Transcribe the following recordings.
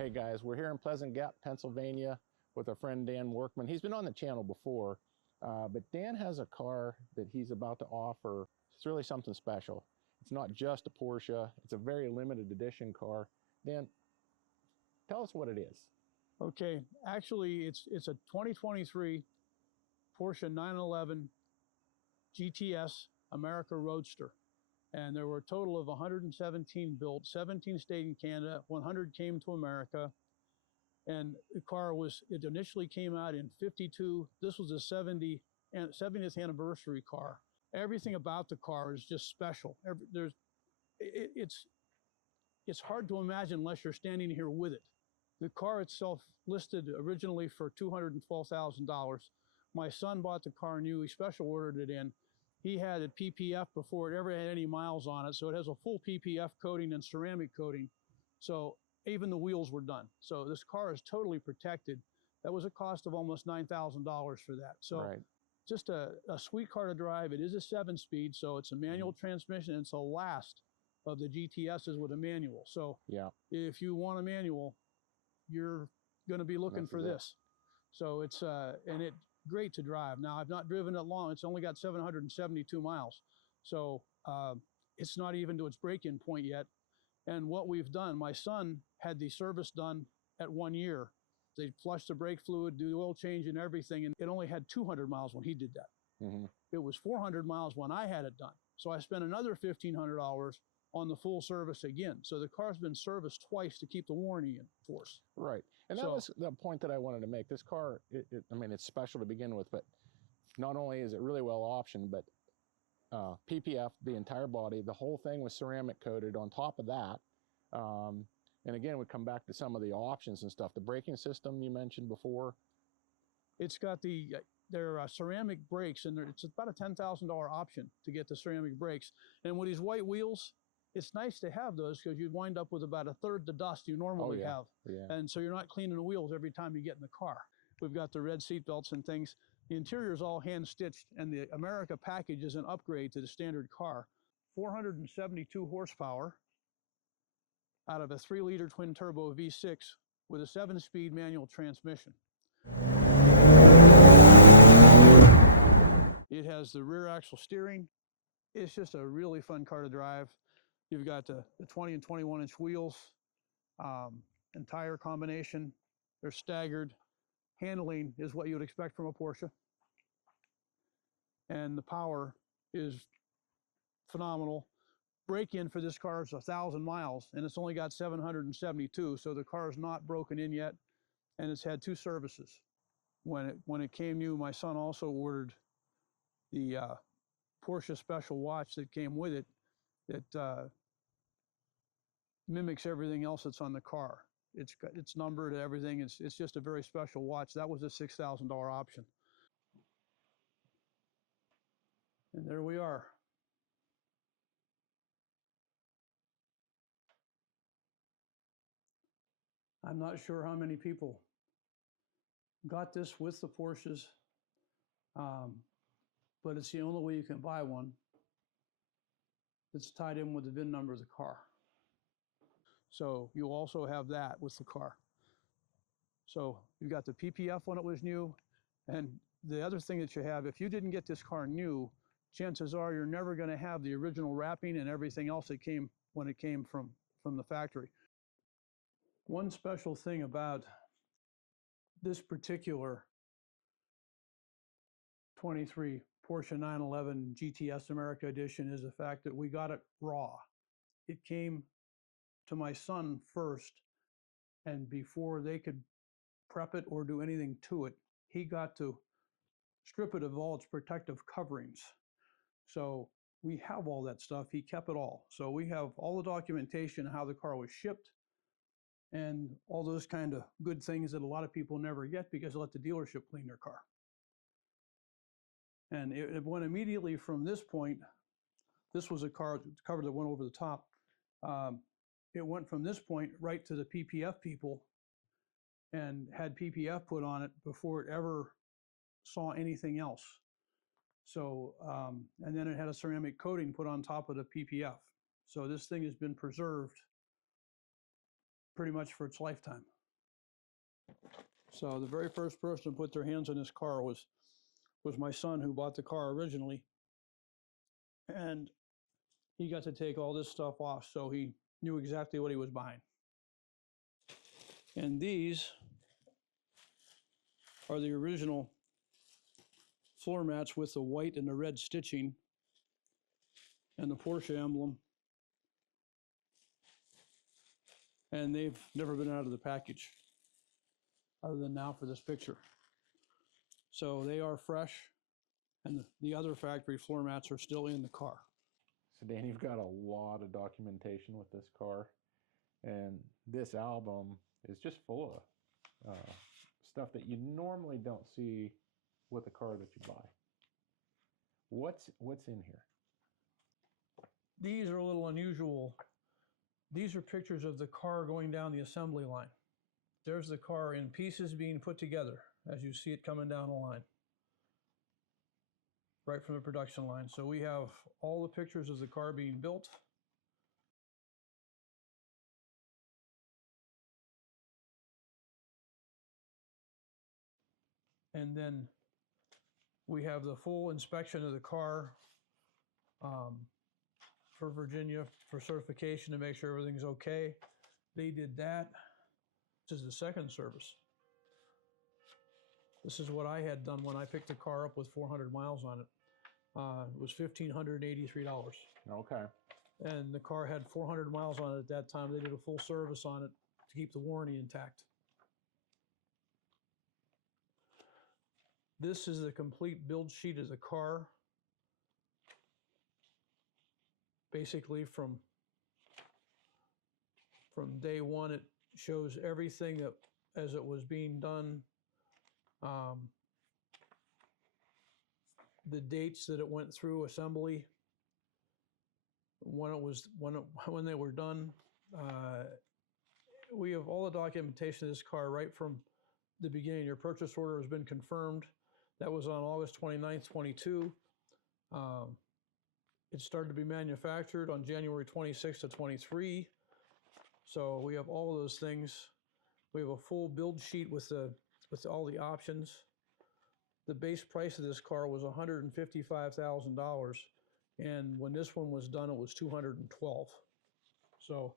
Hey guys, we're here in Pleasant Gap, Pennsylvania with our friend Dan Workman. He's been on the channel before, but Dan has a car that he's about to offer. It's really something special. It's not just a Porsche, it's a very limited edition car. Dan, tell us what it is. Okay, actually it's a 2023 Porsche 911 GTS America Roadster. And there were a total of 117 built, 17 stayed in Canada, 100 came to America. And the car it initially came out in '52. This was a 70th anniversary car. Everything about the car is just special. It's hard to imagine unless you're standing here with it. The car itself listed originally for $212,000. My son bought the car new, he special ordered it in. He had a PPF before it ever had any miles on it, so it has a full PPF coating and ceramic coating. So even the wheels were done. So this car is totally protected. That was a cost of almost $9,000 for that. So right. Just a sweet car to drive. It is a 7-speed, so it's a manual transmission, and it's the last of the GTSs with a manual. So yeah, if you want a manual, you're going to be looking for this. So it's and it's great to drive. Now I've not driven it long. It's only got 772 miles. So it's not even to its break-in point yet. And what we've done, my son had the service done at 1 year. They flushed the brake fluid, do the oil change and everything, and it only had 200 miles when he did that. It was 400 miles when I had it done. So I spent another $1,500 on the full service again. So the car's been serviced twice to keep the warranty in force. Right. And that was the point that I wanted to make. This car, I mean, it's special to begin with, but not only is it really well optioned, but PPF, the entire body, the whole thing was ceramic coated on top of that. And again, we come back to some of the options and stuff. The braking system you mentioned before. It's got they're ceramic brakes, and it's about a $10,000 option to get the ceramic brakes. And with these white wheels, it's nice to have those because you'd wind up with about a third the dust you normally have. Yeah. And so you're not cleaning the wheels every time you get in the car. We've got the red seat belts and things. The interior is all hand stitched, and the America package is an upgrade to the standard car. 472 horsepower out of a 3-liter twin turbo V6 with a 7-speed manual transmission. It has the rear axle steering. It's just a really fun car to drive. You've got the 20 and 21-inch wheels, and tire combination. They're staggered. Handling is what you would expect from a Porsche. And the power is phenomenal. Break-in for this car is 1,000 miles, and it's only got 772, so the car is not broken in yet, and it's had 2 services. When it came new, my son also ordered the Porsche special watch that came with it that mimics everything else that's on the car. It's numbered, everything. It's just a very special watch. That was a $6,000 option. And there we are. I'm not sure how many people got this with the Porsches, but it's the only way you can buy one that's tied in with the VIN number of the car. So you also have that with the car. So you got the PPF when it was new, and the other thing that you have, if you didn't get this car new, chances are you're never going to have the original wrapping and everything else that came when it came from the factory. One special thing about this particular 23 Porsche 911 GTS America edition is the fact that we got it raw. It came to my son first, and before they could prep it or do anything to it, he got to strip it of all its protective coverings. So we have all that stuff. He kept it all. So we have all the documentation of how the car was shipped and all those kind of good things that a lot of people never get because they let the dealership clean their car. And it went immediately from this point. This was a car cover that went over the top. It went from this point right to the PPF people and had PPF put on it before it ever saw anything else. So, and then it had a ceramic coating put on top of the PPF. So this thing has been preserved pretty much for its lifetime. So the very first person to put their hands on this car was my son, who bought the car originally. And he got to take all this stuff off, so he knew exactly what he was buying. And these are the original floor mats with the white and the red stitching and the Porsche emblem. And they've never been out of the package other than now for this picture. So they are fresh, and the other factory floor mats are still in the car. So Dan, you've got a lot of documentation with this car, and this album is just full of stuff that you normally don't see with a car that you buy. What's in here? These are a little unusual. These are pictures of the car going down the assembly line. There's the car in pieces being put together as you see it coming down the line, right from the production line. So we have all the pictures of the car being built. And then we have the full inspection of the car for Virginia for certification to make sure everything's okay. They did that. This is the second service. This is what I had done when I picked the car up with 400 miles on it. It was $1,583. Okay. And the car had 400 miles on it at that time. They did a full service on it to keep the warranty intact. This is the complete build sheet of the car. Basically from day one, it shows everything that as it was being done. The dates that it went through assembly, when they were done. We have all the documentation of this car right from the beginning. Your purchase order has been confirmed. That was on August 29th, 22. It started to be manufactured on January 26th of 23. So we have all those things. We have a full build sheet with all the options. The base price of this car was $155,000, and when this one was done, it was $212,000. So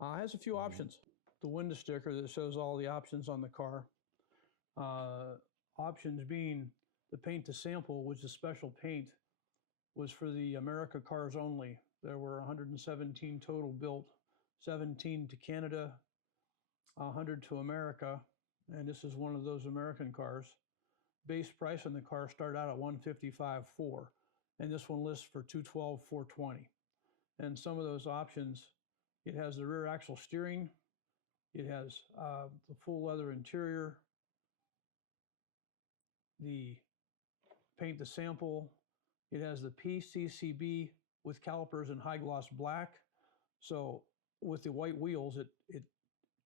it has a few options. The window sticker that shows all the options on the car. Options being the paint to sample, which is special paint, was for the America cars only. There were 117 total built, 17 to Canada, 100 to America, and this is one of those American cars. Base price on the car started out at $155,400, and this one lists for $212,420. And some of those options, it has the rear axle steering, it has the full leather interior, the paint to sample, it has the PCCB with calipers in high gloss black. So with the white wheels, it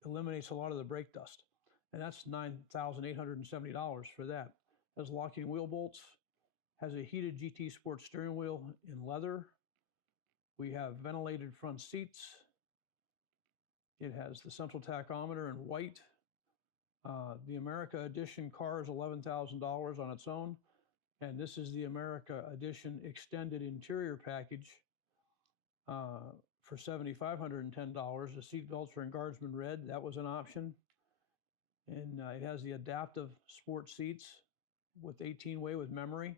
eliminates a lot of the brake dust. And that's $9,870 for that. Has locking wheel bolts, has a heated GT Sport steering wheel in leather. We have ventilated front seats. It has the central tachometer in white. The America Edition car is $11,000 on its own. And this is the America Edition extended interior package for $7,510. The seat belts are in Guardsman red. That was an option. And it has the adaptive sport seats with 18-way with memory.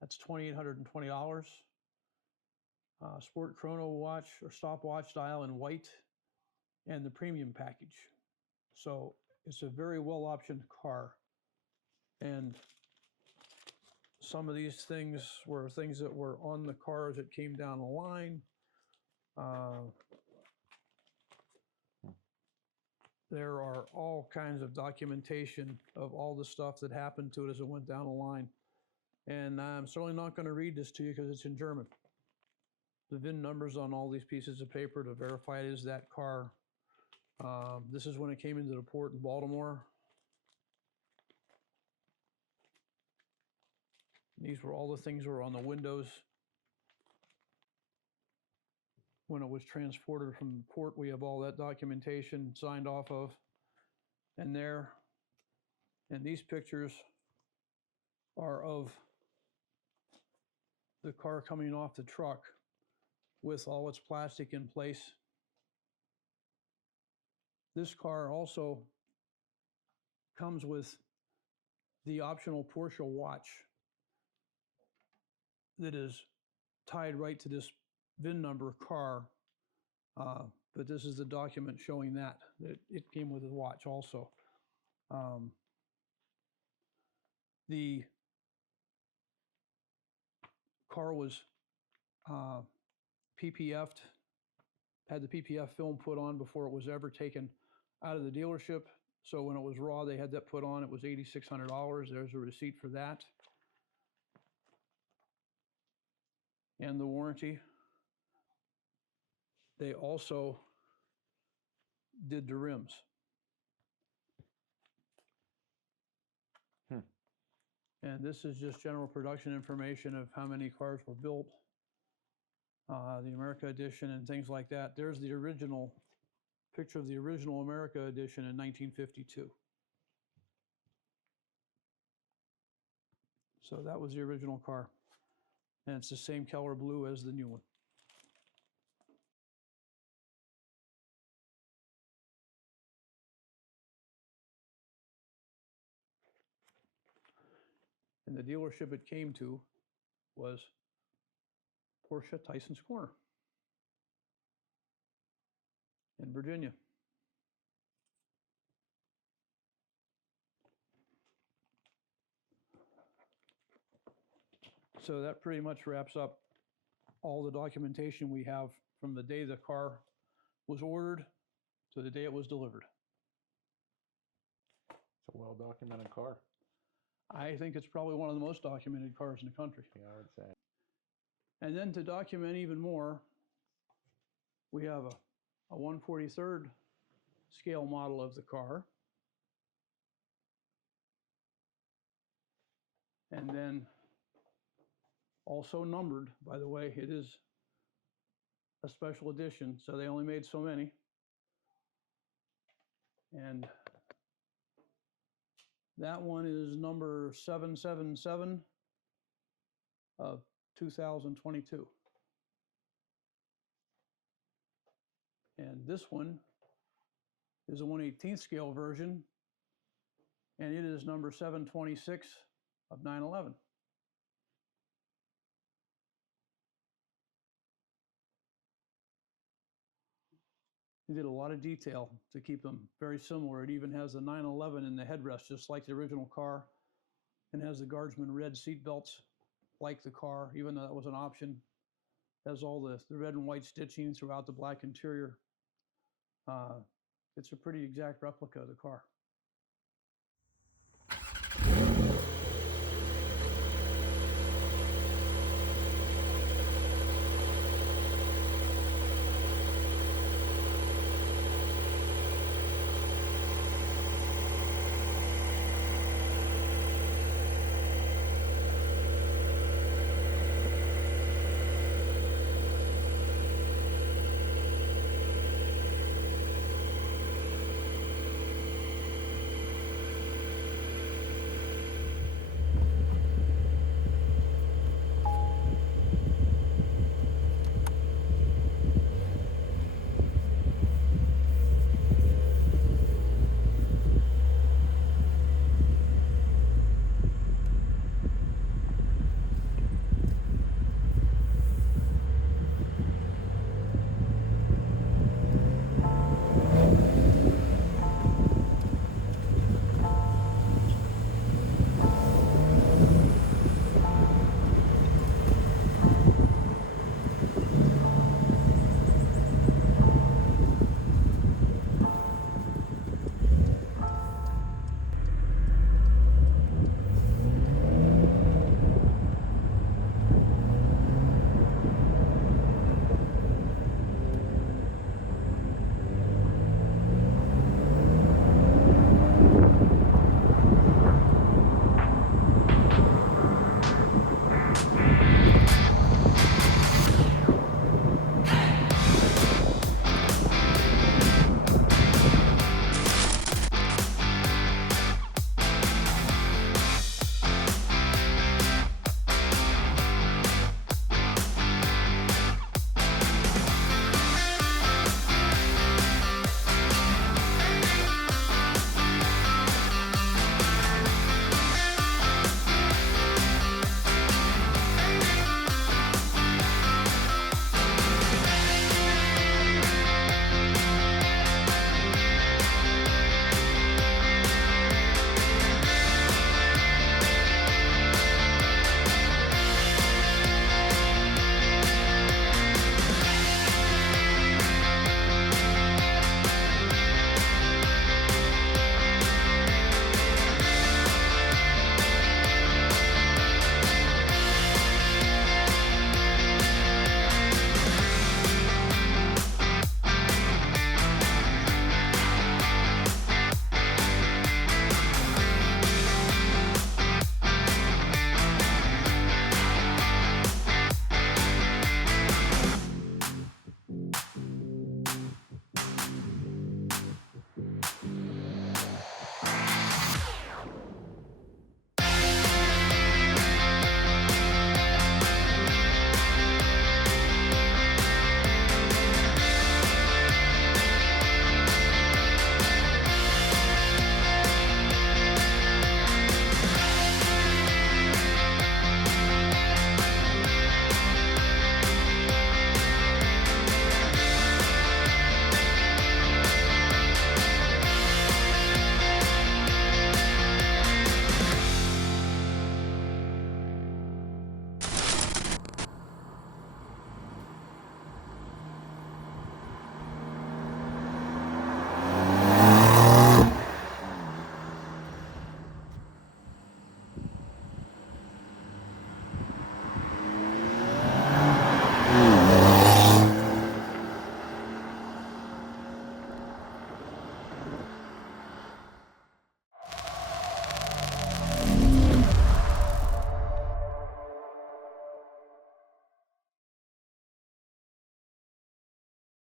That's $2,820. Sport chrono watch or stopwatch dial in white, and the premium package. So it's a very well-optioned car. And some of these things were things that were on the cars that came down the line. There are all kinds of documentation of all the stuff that happened to it as it went down the line. And I'm certainly not going to read this to you because it's in German. The VIN numbers on all these pieces of paper to verify it is that car. This is when it came into the port in Baltimore. These were all the things that were on the windows. when it was transported from the port. We have all that documentation signed off of. And there, and these pictures are of the car coming off the truck with all its plastic in place. This car also comes with the optional Porsche watch that is tied right to this VIN number car. But this is the document showing that it came with a watch also. The car was PPF'd, had the PPF film put on before it was ever taken out of the dealership. So when it was raw, they had that put on. It was $8,600. There's a receipt for that. And the warranty. They also did the rims. And this is just general production information of how many cars were built, the America edition and things like that. There's the original picture of the original America edition in 1952. So that was the original car. And it's the same color blue as the new one. And the dealership it came to was Porsche Tyson's Corner in Virginia. So that pretty much wraps up all the documentation we have from the day the car was ordered to the day it was delivered. It's a well-documented car. I think it's probably one of the most documented cars in the country. Yeah, I would say. And then to document even more, we have a 1/43rd scale model of the car. And then also numbered, by the way. It is a special edition, so they only made so many. And that one is number 777 of 2022. And this one is a 1/18th scale version, and it is number 726 of 9/11. He did a lot of detail to keep them very similar. It even has the 911 in the headrest, just like the original car, and has the Guardsman red seat belts like the car, even though that was an option. Has all the red and white stitching throughout the black interior. It's a pretty exact replica of the car.